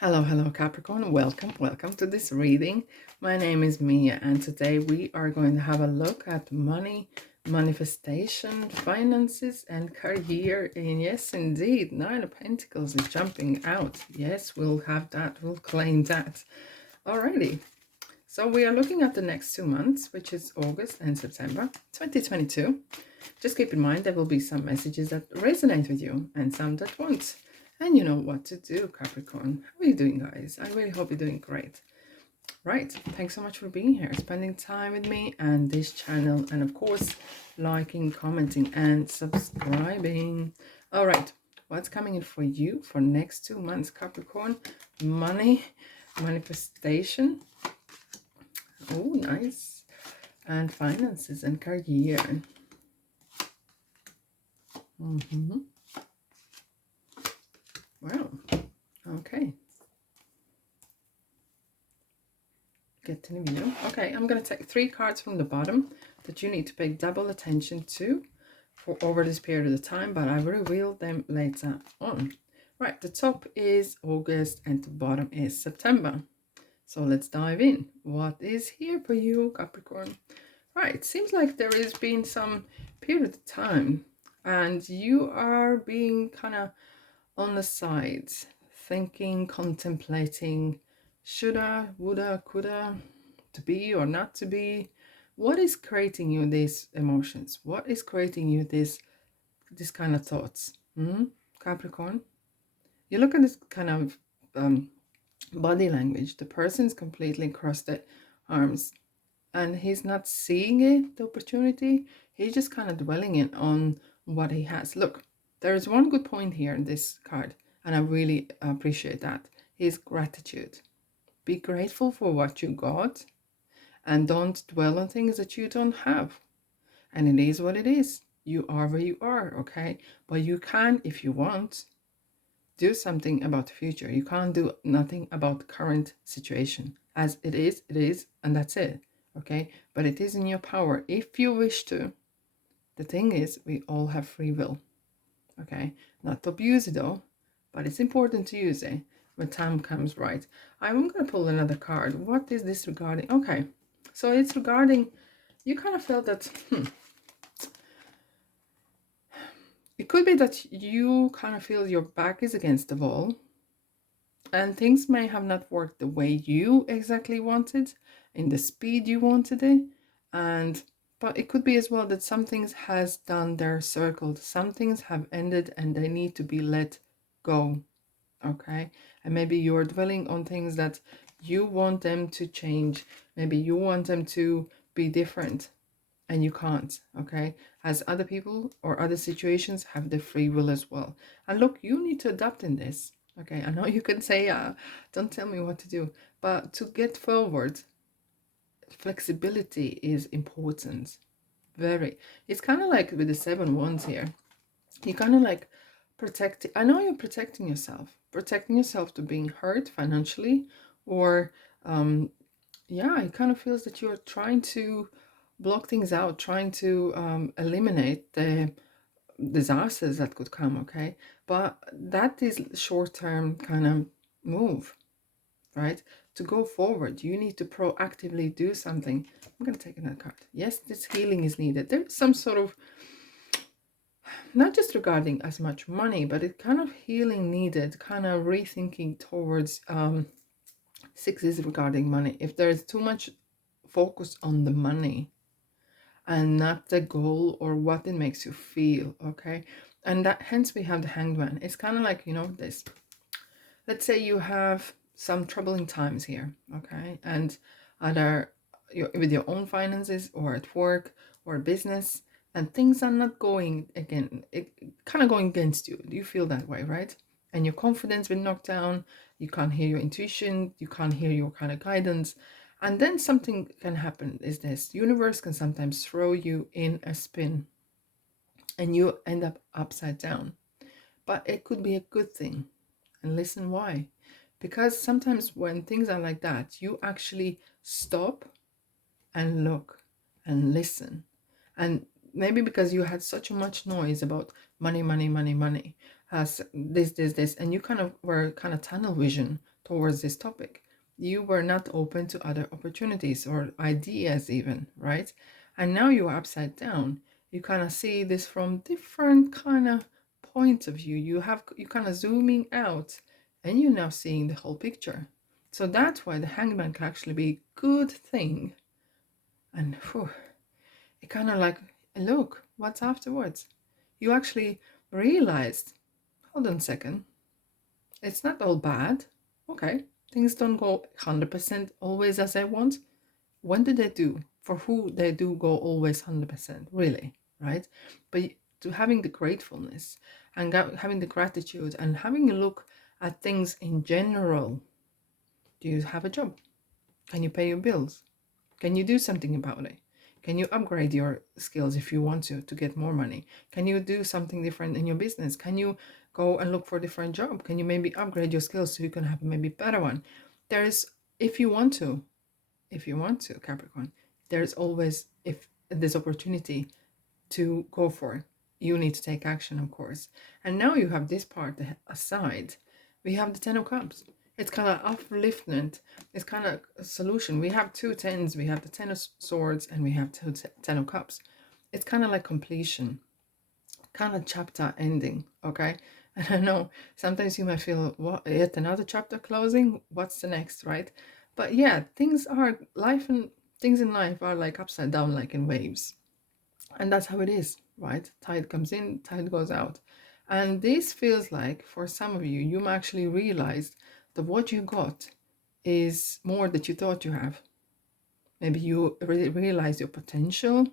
Hello, Capricorn. Welcome to this reading. My name is Mia, and today we are going to have a look at money, manifestation, finances, and career. And yes, indeed, Nine of Pentacles is jumping out. Yes, we'll have that. We'll claim that. Alrighty. So we are looking at the next 2 months, which is August and September 2022. Just keep in mind there will be some messages that resonate with you and some that won't. And you know what to do, Capricorn. How are you doing, guys? I really hope you're doing great. Right, thanks so much for being here, spending time with me and this channel, and of course, liking, commenting, and subscribing. All right, what's coming in for you for next 2 months, Capricorn? Money, manifestation. Oh, nice. And finances and career. Wow. Okay. Get to the video. Okay, I'm going to take 3 cards from the bottom that you need to pay double attention to for over this period of time, but I will reveal them later on. Right, the top is August and the bottom is September. So let's dive in. What is here for you, Capricorn? Right, seems like there has been some period of time and you are being kind of on the sides, thinking, contemplating, shoulda, woulda, coulda, to be or not to be. What is creating you these emotions? What is creating you this kind of thoughts? Capricorn, you look at this kind of body language. The person's completely crossed their arms and he's not seeing it, the opportunity. He's just kind of dwelling in on what he has. Look, there is one good point here in this card, and I really appreciate that, is gratitude. Be grateful for what you got and don't dwell on things that you don't have. And it is what it is. You are where you are, okay? But you can, if you want, do something about the future. You can't do nothing about the current situation. As it is, and that's it, okay? But it is in your power if you wish to. The thing is, we all have free will, okay? Not to abuse it though, but it's important to use it when time comes right. I'm going to pull another card. What is this regarding? Okay, so it's regarding, you kind of felt that, it could be that you kind of feel your back is against the wall and things may have not worked the way you exactly wanted, in the speed you wanted it, but it could be as well that some things has done their circle, some things have ended and they need to be let go, okay? And maybe you're dwelling on things that you want them to change, maybe you want them to be different and you can't, okay? As other people or other situations have the free will as well. And look, you need to adapt in this, okay? I know you can say, don't tell me what to do, but to get forward, flexibility is important. Very. It's kind of like with the 7 wands here. You kind of like protecting. I know you're protecting yourself to being hurt financially, or yeah, it kind of feels that you're trying to block things out, trying to eliminate the disasters that could come, okay? But that is short-term kind of move, right? To go forward, you need to proactively do something. I'm going to take another card. Yes, this healing is needed. There's some sort of, not just regarding as much money, but it kind of healing needed, kind of rethinking towards 6 is regarding money. If there's too much focus on the money and not the goal or what it makes you feel, okay? And that hence we have the Hanged Man. It's kind of like, you know, this. Let's say you have some troubling times here, okay? And either with your own finances or at work or business, and things are not going again, kind of going against you. Do you feel that way, right? And your confidence been knocked down, you can't hear your intuition, you can't hear your kind of guidance. And then something can happen, is this. Universe can sometimes throw you in a spin and you end up upside down. But it could be a good thing. And listen why. Because sometimes when things are like that, you actually stop and look and listen. And maybe because you had such much noise about money, money, money, money, has this, and you kind of were kind of tunnel vision towards this topic. You were not open to other opportunities or ideas even, right? And now you're upside down. You kind of see this from different kind of points of view. You kind of zooming out, and you're now seeing the whole picture. So that's why the hangman can actually be a good thing. And whew, it kind of like, look, what's afterwards? You actually realized, hold on a second, it's not all bad. Okay, things don't go 100% always as I want. When do they do? For who they do go always 100%, really, right? But to having the gratefulness and having the gratitude and having a look at things in general. Do you have a job? Can you pay your bills? Can you do something about it? Can you upgrade your skills if you want to get more money? Can you do something different in your business? Can you go and look for a different job? Can you maybe upgrade your skills so you can have a maybe better one? There's, if you want to, Capricorn, there's always, if this opportunity to go for it, you need to take action, of course. And now you have this part aside. We have the Ten of Cups. It's kind of upliftment. It's kind of a solution. We have two tens. We have the Ten of Swords and we have Ten of Cups. It's kind of like completion, kind of chapter ending, okay? And I know sometimes you might feel, what, yet another chapter closing? What's the next, right? But yeah, things in life are like upside down, like in waves. And that's how it is, right? Tide comes in, tide goes out. And this feels like, for some of you, you actually realized that what you got is more that you thought you have. Maybe you realize your potential,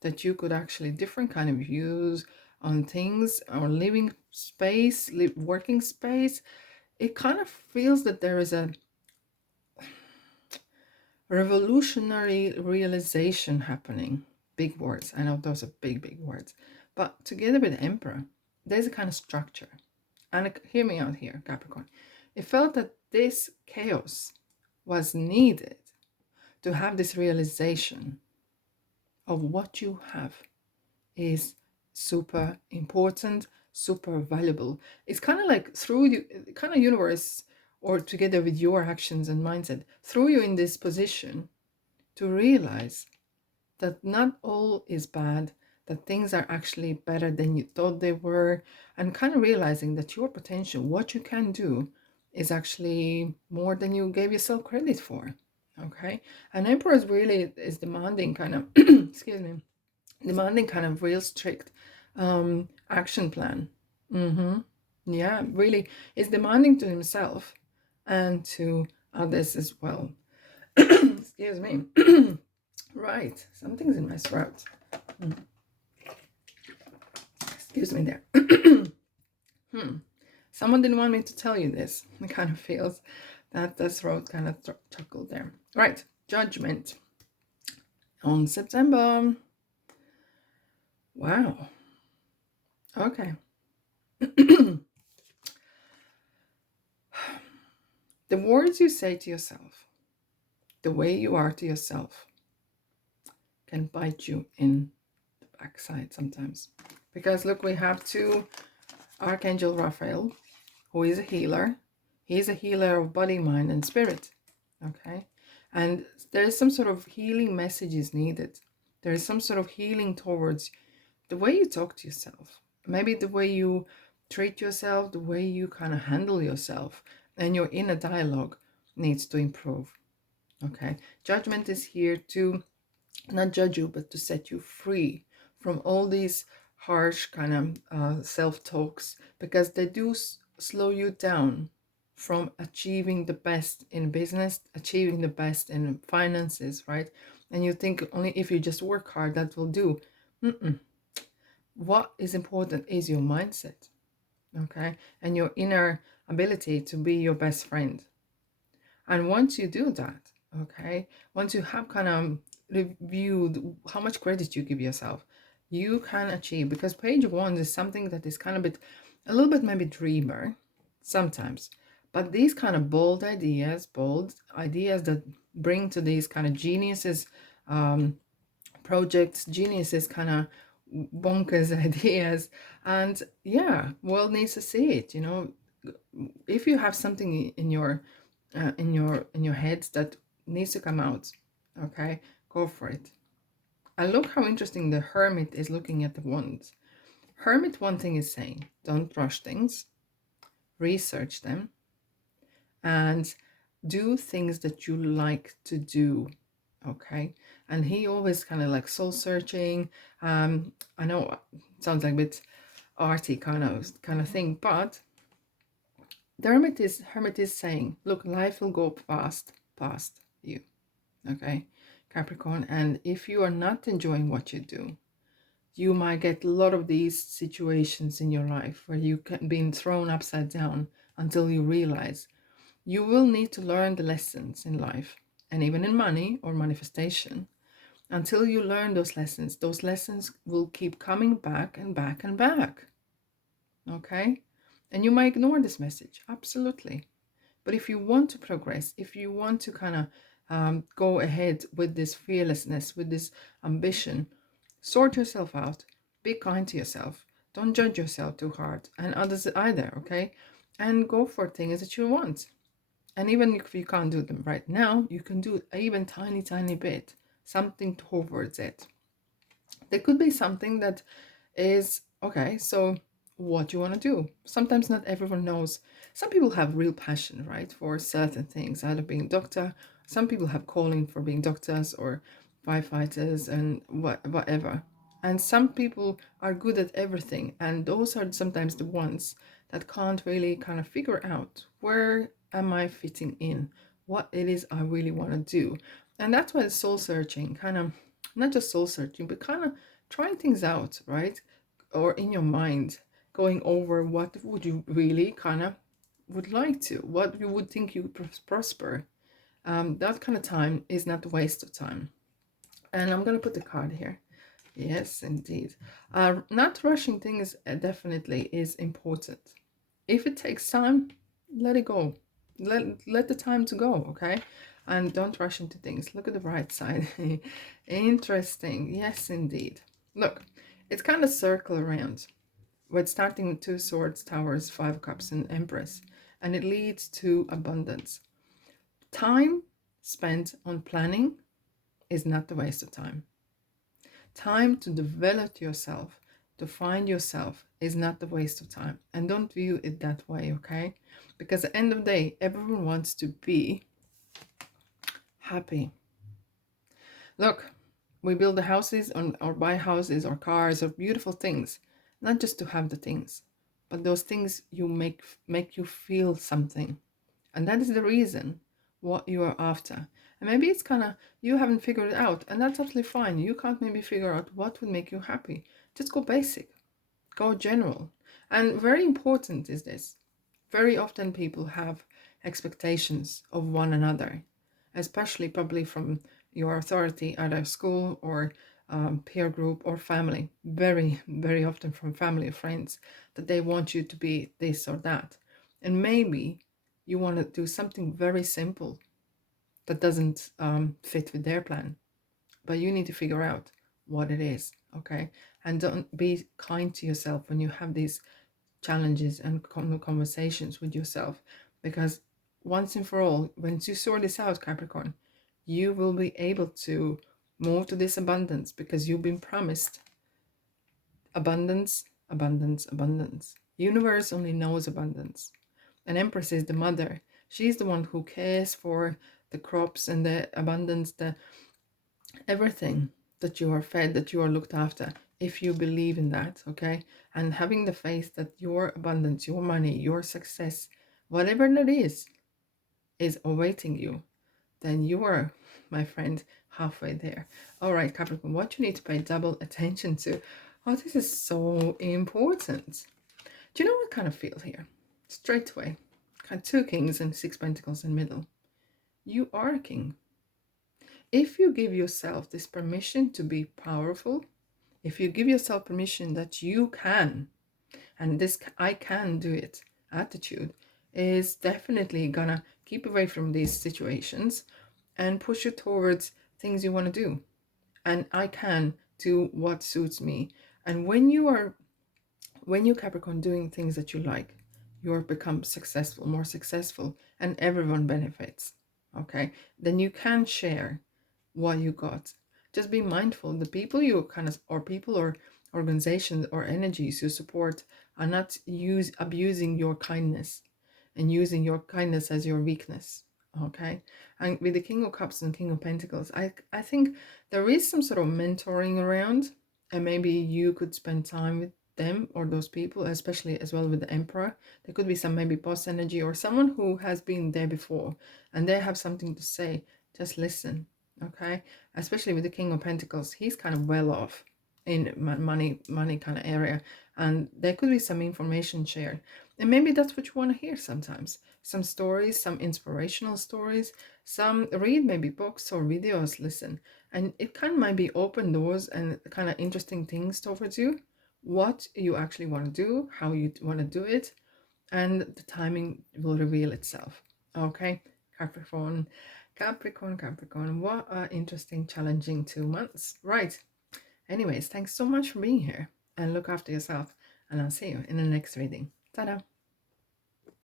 that you could actually different kind of views on things, or living space, working space. It kind of feels that there is a revolutionary realization happening. Big words. I know those are big words. But together with the Emperor, there's a kind of structure. And hear me out here, Capricorn. It felt that this chaos was needed to have this realization of what you have is super important, super valuable. It's kind of like through you, kind of universe, or together with your actions and mindset, throw you in this position to realize that not all is bad, that things are actually better than you thought they were, and kind of realizing that your potential, what you can do, is actually more than you gave yourself credit for. Okay? And Emperor really is demanding kind of, excuse me, demanding kind of real strict action plan. Yeah, really is demanding to himself and to others as well. Excuse me. Right, something's in my throat. Excuse me there. Someone didn't want me to tell you this. It kind of feels that the throat kind of chuckled there. Right, Judgment on September. Wow. Okay. The words you say to yourself, the way you are to yourself, can bite you in the backside sometimes. Because look, we have two Archangel Raphael, who is a healer. He's a healer of body, mind, and spirit. Okay? And there is some sort of healing messages needed. There is some sort of healing towards the way you talk to yourself. Maybe the way you treat yourself, the way you kind of handle yourself, and your inner dialogue needs to improve. Okay? Judgment is here to not judge you, but to set you free from all these harsh kind of self-talks, because they do slow you down from achieving the best in business, achieving the best in finances, right? And you think only if you just work hard that will do. What is important is your mindset, okay? And your inner ability to be your best friend. And once you do that, okay, once you have kind of reviewed how much credit you give yourself, you can achieve, because page one is something that is kind of a little bit maybe dreamer sometimes, but these kind of bold ideas that bring to these kind of geniuses projects, geniuses kind of bonkers ideas. And yeah, world needs to see it, you know. If you have something in your head that needs to come out, okay, go for it. And look how interesting the hermit is looking at the wands. Hermit, one thing is saying, don't rush things, research them, and do things that you like to do. Okay. And he always kind of like soul searching. I know it sounds like a bit arty kind of thing, but the hermit is saying, look, life will go past you. Okay, Capricorn. And if you are not enjoying what you do, you might get a lot of these situations in your life where you can being thrown upside down until you realize you will need to learn the lessons in life and even in money or manifestation. Until you learn those lessons will keep coming back and back and back. Okay? And you might ignore this message, absolutely. But if you want to progress, if you want to kind of go ahead with this fearlessness, with this ambition, sort yourself out, be kind to yourself, don't judge yourself too hard, and others either, okay? And go for things that you want. And even if you can't do them right now, you can do even tiny bit, something towards it. There could be something that is, okay, so what do you want to do? Sometimes not everyone knows. Some people have real passion, right, for certain things, either being a doctor. Some people have calling for being doctors or firefighters and whatever. And some people are good at everything. And those are sometimes the ones that can't really kind of figure out, where am I fitting in? What it is I really want to do. And that's why soul searching, kind of, not just soul searching, but kind of trying things out, right? Or in your mind, going over what would you really kind of would like to, what you would think you would prosper. That kind of time is not a waste of time. And I'm going to put the card here. Yes, indeed. Not rushing things definitely is important. If it takes time, let it go. Let the time to go, okay? And don't rush into things. Look at the right side. Interesting. Yes, indeed. Look, it's kind of circle around. With starting with two swords, towers, 5 cups, and empress. And it leads to abundance. Time spent on planning is not a waste of time. Time to develop yourself, to find yourself, is not a waste of time. And don't view it that way, okay? Because at the end of the day, everyone wants to be happy. Look, we build the houses or buy houses or cars or beautiful things, not just to have the things, but those things you make you feel something. And that is the reason what you are after. And maybe it's kind of you haven't figured it out, and that's absolutely fine. You can't maybe figure out what would make you happy. Just go basic, go general. And very important is this. Very often people have expectations of one another, especially probably from your authority at a school or peer group or family. Very often from family or friends, that they want you to be this or that. And maybe you want to do something very simple that doesn't fit with their plan, but you need to figure out what it is, okay? And don't be kind to yourself when you have these challenges and conversations with yourself, because once and for all, once you sort this out, Capricorn, you will be able to move to this abundance, because you've been promised abundance, abundance, abundance. Universe only knows abundance. An empress is the mother. She's the one who cares for the crops and the abundance, the everything, that you are fed, that you are looked after, if you believe in that, okay? And having the faith that your abundance, your money, your success, whatever that is awaiting you, then you are, my friend, halfway there. All right, Capricorn, what you need to pay double attention to. Oh, this is so important. Do you know what kind of feel here? Straight away. Got 2 kings and 6 pentacles in the middle. You are a king. If you give yourself this permission to be powerful, if you give yourself permission that you can, and this I can do it attitude is definitely gonna keep away from these situations and push you towards things you want to do. And I can do what suits me. And when you Capricorn doing things that you like, you're become successful, more successful, and everyone benefits. Okay, then you can share what you got. Just be mindful the people you kind of, or people or organizations or energies you support are not abusing your kindness and using your kindness as your weakness. Okay, and with the King of Cups and King of Pentacles, I think there is some sort of mentoring around, and maybe you could spend time with them or those people, especially as well with the Emperor. There could be some maybe boss energy or someone who has been there before and they have something to say. Just listen. Okay, especially with the King of Pentacles, he's kind of well off in money kind of area, and there could be some information shared, and maybe that's what you want to hear sometimes. Some stories, some inspirational stories, some read maybe books or videos, listen, and it kind of might be open doors and kind of interesting things towards you, what you actually want to do, how you want to do it, and the timing will reveal itself. Okay, Capricorn, Capricorn, Capricorn, what an interesting, challenging 2 months. Right. Anyways, thanks so much for being here and look after yourself. And I'll see you in the next reading. Ta-da!